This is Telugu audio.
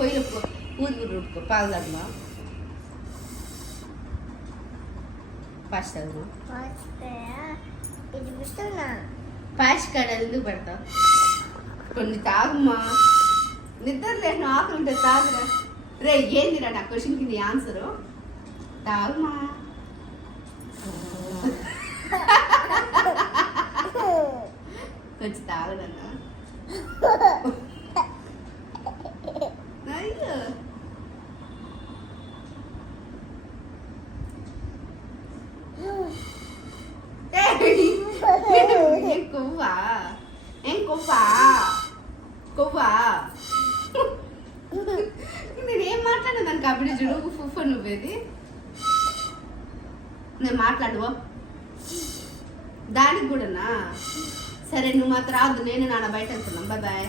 పొయ్యిలో ఊది ఉట్టుకో పాలు తగ్గమా పాస్ తగ్గమా పాస్ కాడ ఎందుకు పెడతావు కొన్ని తాగమ్మా నిద్ర లేని ఆకులు ఉంటే తాగురా రే ఏందిరా నా క్వశ్చన్కి నీ ఆన్సరు తాగమ్మా కొంచెం తాగడన్నా అయ్యో ఏం కొవ్వా ఏం కొవ్వా కొవ్వా నేనేం మాట్లాడినా దానికి అప్పుడు చూడు ఫుఫ నువ్వేది నేను మాట్లాడువో దానికి కూడానా సరే నువ్వు మాత్రం రావద్దు నేను నాన్న బయట వెళ్తున్నాం బాయ్ బాయ్